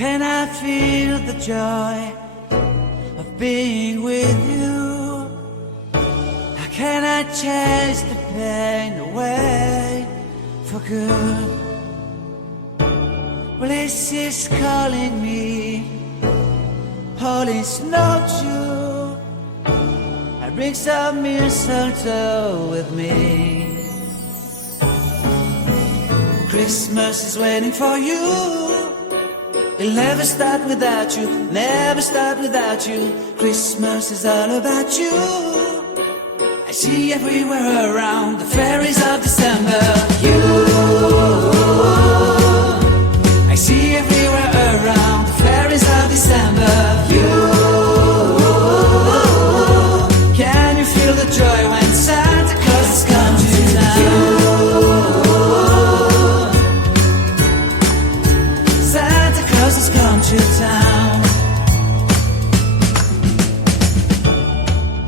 can I feel the joy of being with you? How can I chase the pain away for good? Well, this is calling me, all is not true. I bring some mistletoe with me. Christmas is waiting for you. It'll never start without you, never start without you. Christmas is all about you. I see everywhere around the fairies of December. You, I see everywhere around the fairies of December. You, can you feel the joy when Santa Claus has come to town? Santa Claus has come to town.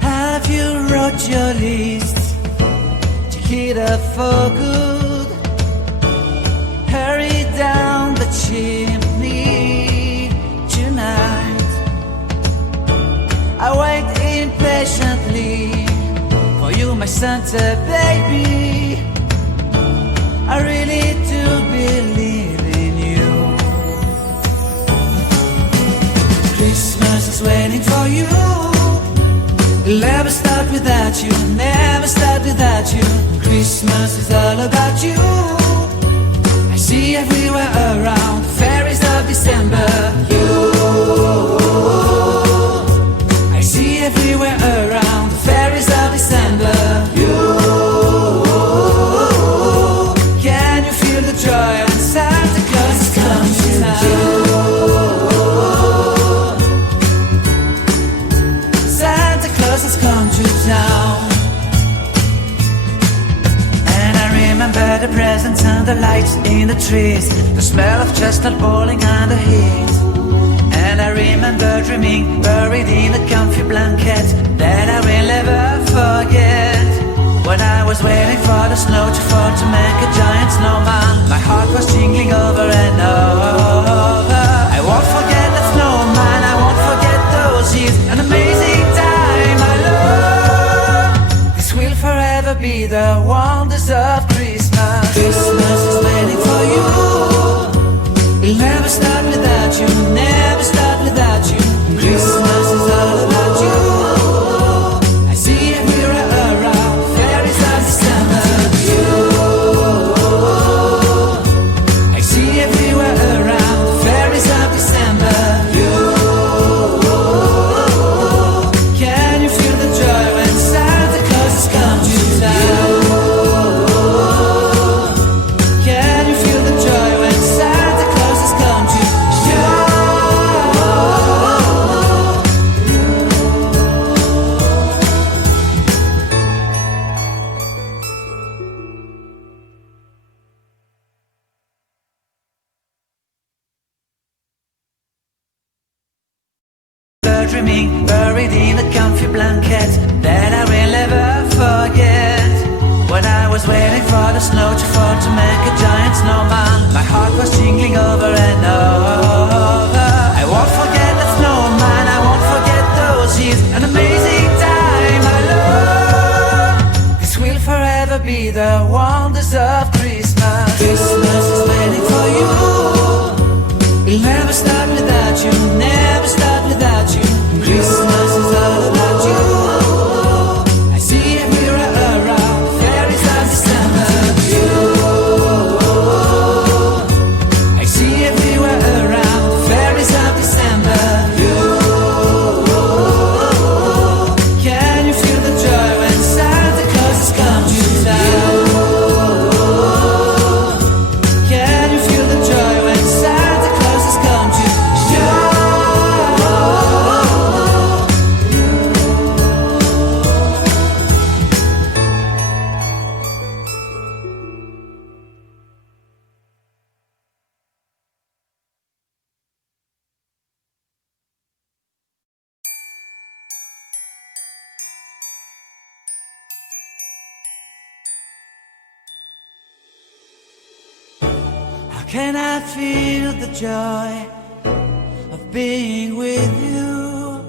Have you wrote your list? Check it up for good. Hurry down the chimney tonight. I wait impatiently for you, my Santa baby. I really do believe in you. Christmas is waiting for you. It'll never start without you, never start without you. Christmas is all about you. I see everywhere around the fairies of December. You, I see everywhere around the fairies of December. You, can you feel the joy when Santa Claus has come to town? Santa Claus has come to town. And I remember the presents and the lights in the trees, the smell of chestnut boiling on the heat. And I remember dreaming, buried in a comfy blanket that I will never forget. When I was waiting for the snow to fall to make a giant snowman, my heart was jingling over and over. I won't forget that snowman, I won't forget those years, an amazing time I love. This will forever be the wonders of Christmas. Christmas is waiting for you. It'll never start without you, never start without you. Christmas is all about you. I see everywhere around the fairies of December. You, I see everywhere around the fairies of December. You, can you feel the joy when Santa Claus has come to town? Can you feel the joy when Santa Claus has come to town? Dreaming, buried in a comfy blanket that I will never forget. When I was waiting for the snow to fall to make a giant snowman, my heart was jingling over and over. I won't forget that snowman, I won't forget those years, an amazing time I love. This will forever be the wonders of Christmas. Christmas is waiting for you. It'll never start without you, never start without you. Christmas is all about you. I see everywhere around the fairies of December. You, I see everywhere around the fairies of December. You, can you feel the joy when Santa Claus has come to town? Can you feel the joy when Santa Claus has come to town? How can I feel the joy being with you.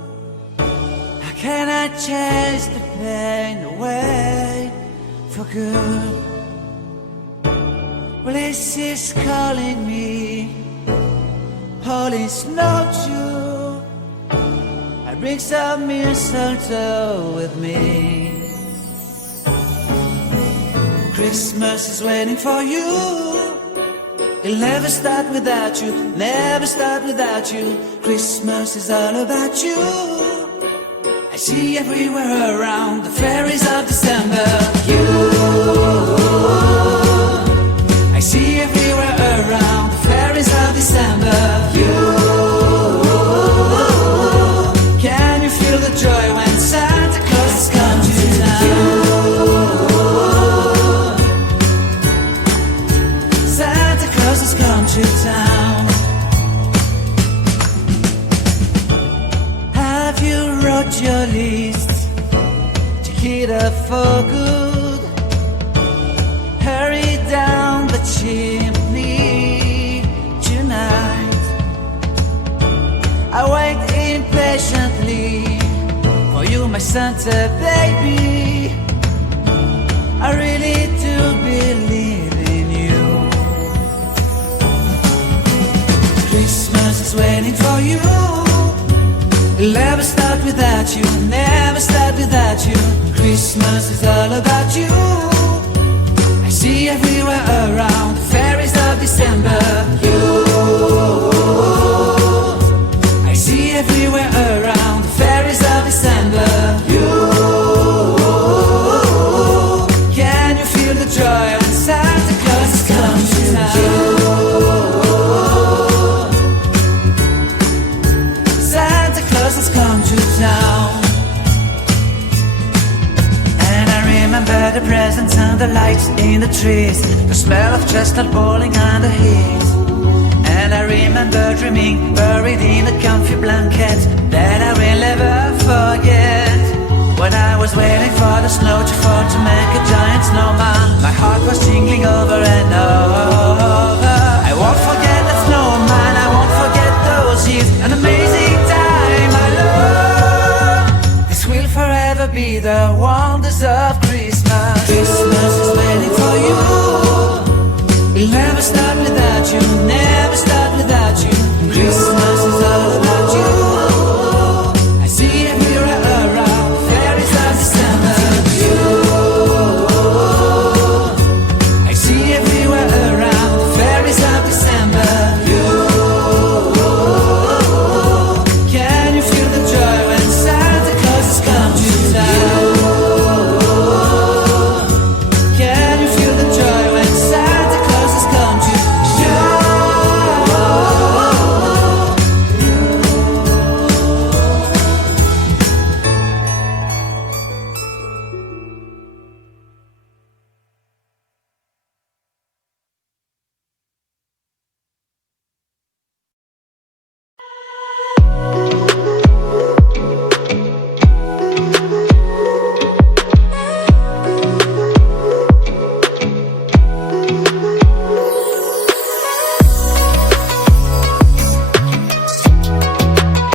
How can I chase the pain away for good? Well, this is calling me, all is not true. I bring some mistletoe with me. Christmas is waiting for you. It'll never start without you, never start without you. Christmas is all about you. I see everywhere around the fairies of December. You, I see everywhere around the fairies of December. You, can you feel the joy when Santa Claus has come to town? Santa Claus has come to town. Have you wrote your list to hit up for good? Hurry down the chimney tonight. I wait impatiently for you, my Santa baby. I really do believe in you. Christmas is waiting for you. It'll never start without you, never start without you. Christmas is all about you. I see everywhere around the fairies of December. You, I see everywhere around the fairies of December. You, can you feel the joy when Santa Claus has come to town? Santa Claus has come to town. And I remember the presents and the lights in the trees, the smell of chestnut boiling and the heat. And I remember dreaming, buried in a comfy blanket that I will never forget. When I was waiting for the snow to fall to make a giant snowman, my heart was jingling over and over. I won't forget that snowman, I won't forget those years, an amazing time I love. This will forever be the wonders of Christmas. Christmas is waiting for you. It'll never start without you, never start without you. Christmas